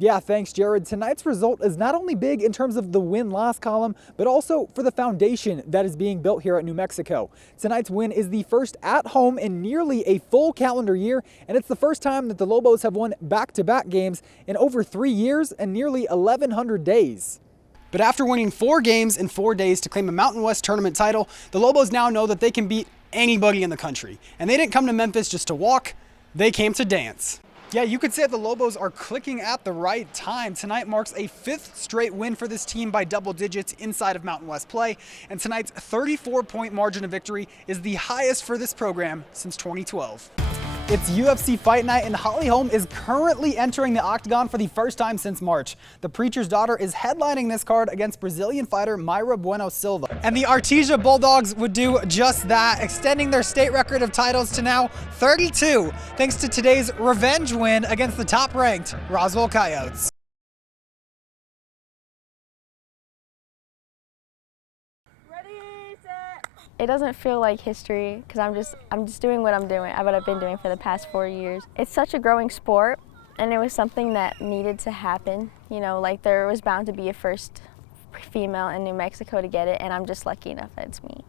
Yeah, thanks, Jared. Tonight's result is not only big in terms of the win-loss column, but also for the foundation that is being built here at New Mexico. Tonight's win is the first at home in nearly a full calendar year, and it's the first time that the Lobos have won back-to-back games in over 3 years and nearly 1,100 days. But after winning 4 games in 4 days to claim a Mountain West tournament title, the Lobos now know that they can beat anybody in the country. And they didn't come to Memphis just to walk, they came to dance. Yeah, you could say that the Lobos are clicking at the right time. Tonight marks a 5th straight win for this team by double digits inside of Mountain West play, and tonight's 34-point margin of victory is the highest for this program since 2012. It's UFC Fight Night, and Holly Holm is currently entering the octagon for the first time since March. The Preacher's Daughter is headlining this card against Brazilian fighter Mayra Bueno Silva. And the Artesia Bulldogs would do just that, extending their state record of titles to now 32, thanks to today's revenge win against the top-ranked Roswell Coyotes. It doesn't feel like history because I'm just doing what I've been doing for the past 4 years. It's such a growing sport, and it was something that needed to happen. You know, like there was bound to be a first female in New Mexico to get it, and I'm just lucky enough that it's me.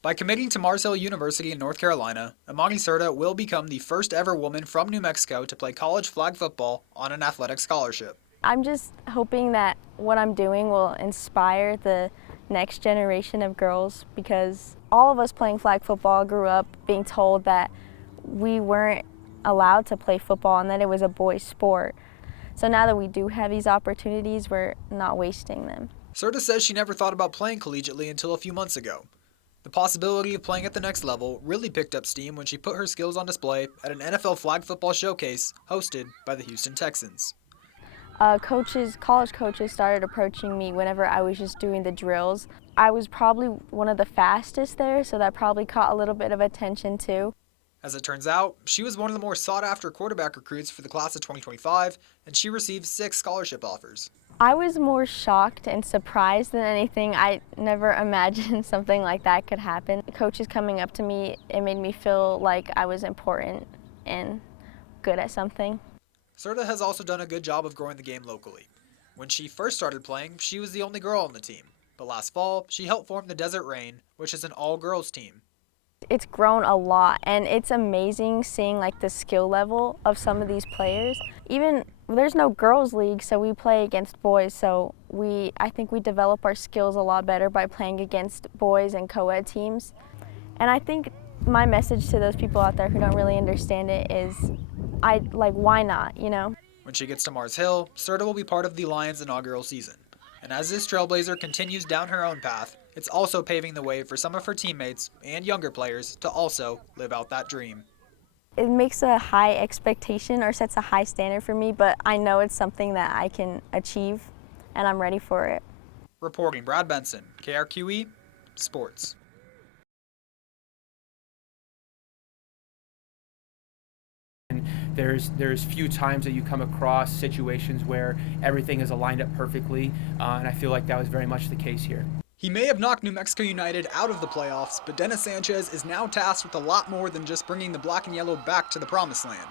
By committing to Mars Hill University in North Carolina, Amani Serta will become the first ever woman from New Mexico to play college flag football on an athletic scholarship. I'm just hoping that what I'm doing will inspire the next generation of girls, because all of us playing flag football grew up being told that we weren't allowed to play football and that it was a boys' sport. So now that we do have these opportunities, we're not wasting them. Serta says she never thought about playing collegiately until a few months ago. The possibility of playing at the next level really picked up steam when she put her skills on display at an NFL flag football showcase hosted by the Houston Texans. College coaches started approaching me whenever I was just doing the drills. I was probably one of the fastest there, so that probably caught a little bit of attention too. As it turns out, she was one of the more sought-after quarterback recruits for the class of 2025, and she received 6 scholarship offers. I was more shocked and surprised than anything. I never imagined something like that could happen. Coaches coming up to me, it made me feel like I was important and good at something. Serta has also done a good job of growing the game locally. When she first started playing, she was the only girl on the team. But last fall, she helped form the Desert Rain, which is an all-girls team. It's grown a lot, and it's amazing seeing like the skill level of some of these players. Even there's no girls league, so we play against boys. So I think we develop our skills a lot better by playing against boys and co-ed teams. And I think my message to those people out there who don't really understand it is, why not, you know? When she gets to Mars Hill, Serta will be part of the Lions' inaugural season. And as this trailblazer continues down her own path, it's also paving the way for some of her teammates and younger players to also live out that dream. It makes a high expectation or sets a high standard for me, but I know it's something that I can achieve, and I'm ready for it. Reporting, Brad Benson, KRQE Sports. There's few times that you come across situations where everything is aligned up perfectly, and I feel like that was very much the case here. He may have knocked New Mexico United out of the playoffs, but Dennis Sanchez is now tasked with a lot more than just bringing the black and yellow back to the promised land.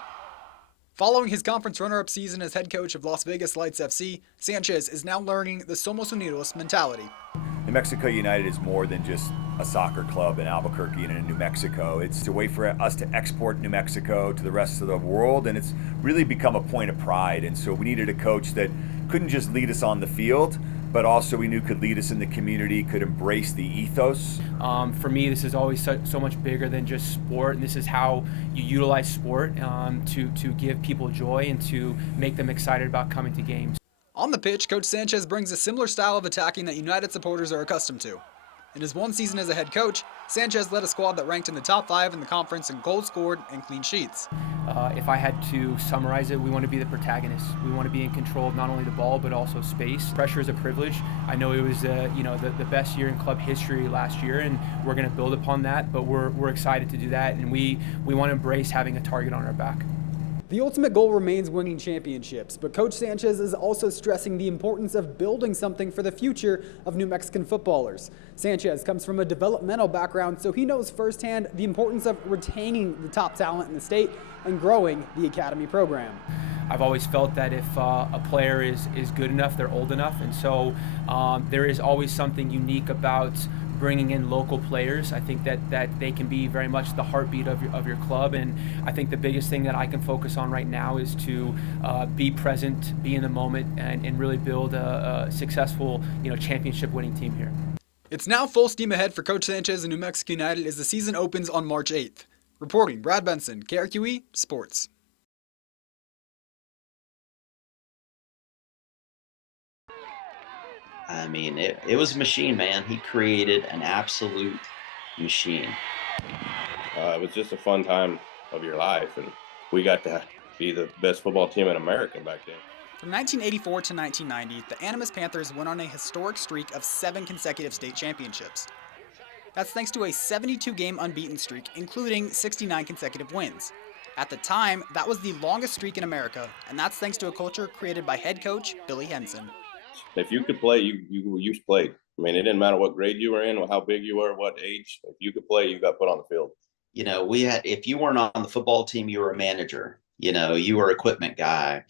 Following his conference runner-up season as head coach of Las Vegas Lights FC, Sanchez is now learning the Somos Unidos mentality. New Mexico United is more than just a soccer club in Albuquerque and in New Mexico. It's a way for us to export New Mexico to the rest of the world, and it's really become a point of pride. And so we needed a coach that couldn't just lead us on the field, but also we knew could lead us in the community, could embrace the ethos. For me, this is always so much bigger than just sport, and this is how you utilize sport to give people joy and to make them excited about coming to games. On the pitch, Coach Sanchez brings a similar style of attacking that United supporters are accustomed to. In his 1 season as a head coach, Sanchez led a squad that ranked in the top 5 in the conference in goals scored and clean sheets. If I had to summarize it, we want to be the protagonists. We want to be in control of not only the ball, but also space. Pressure is a privilege. I know it was the best year in club history last year, and we're going to build upon that, but we're excited to do that, and we want to embrace having a target on our back. The ultimate goal remains winning championships, but Coach Sanchez is also stressing the importance of building something for the future of New Mexican footballers. Sanchez comes from a developmental background, so he knows firsthand the importance of retaining the top talent in the state and growing the academy program. I've always felt that if a player is good enough, they're old enough. And so there is always something unique about bringing in local players. I think that they can be very much the heartbeat of your club, and I think the biggest thing that I can focus on right now is to be present, be in the moment, and really build a successful, championship-winning team here. It's now full steam ahead for Coach Sanchez and New Mexico United as the season opens on March 8th. Reporting, Brad Benson, KRQE Sports. I mean, it was a machine, man. He created an absolute machine. It was just a fun time of your life, and we got to be the best football team in America back then. From 1984 to 1990, the Animas Panthers went on a historic streak of 7 consecutive state championships. That's thanks to a 72-game unbeaten streak, including 69 consecutive wins. At the time, that was the longest streak in America, and that's thanks to a culture created by head coach Billy Henson. If you could play, you played. I mean, it didn't matter what grade you were in, or how big you were, what age. If you could play, you got put on the field. You know, if you weren't on the football team, you were a manager. You know, you were equipment guy.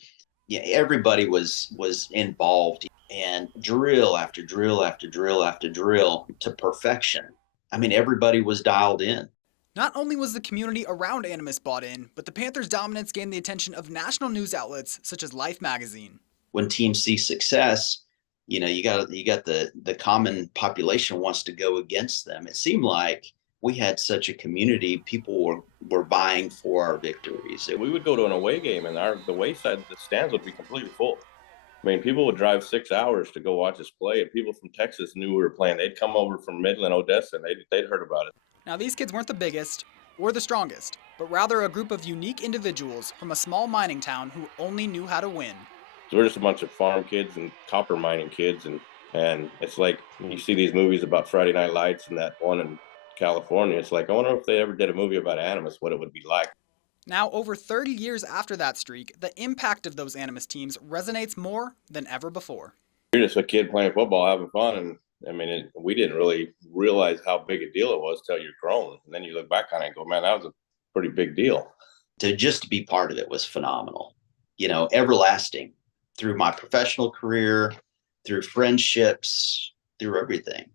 Yeah, everybody was involved, and drill after drill after drill after drill to perfection. I mean, everybody was dialed in. Not only was the community around Animas bought in, but the Panthers' dominance gained the attention of national news outlets such as Life magazine. When teams see success, you know, you got the common population wants to go against them. It seemed like we had such a community; people were vying for our victories. We would go to an away game, and the away side, the stands would be completely full. I mean, people would drive 6 hours to go watch us play, and people from Texas knew we were playing. They'd come over from Midland, Odessa, and they'd heard about it. Now, these kids weren't the biggest or the strongest, but rather a group of unique individuals from a small mining town who only knew how to win. So we're just a bunch of farm kids and copper mining kids, and it's like you see these movies about Friday Night Lights and that one in California. It's like, I wonder if they ever did a movie about Animas, what it would be like. Now, over 30 years after that streak, the impact of those Animas teams resonates more than ever before. You're just a kid playing football, having fun, and I mean, we didn't really realize how big a deal it was till you're grown. And then you look back on it and go, man, that was a pretty big deal. To just be part of it was phenomenal. You know, everlasting through my professional career, through friendships, through everything.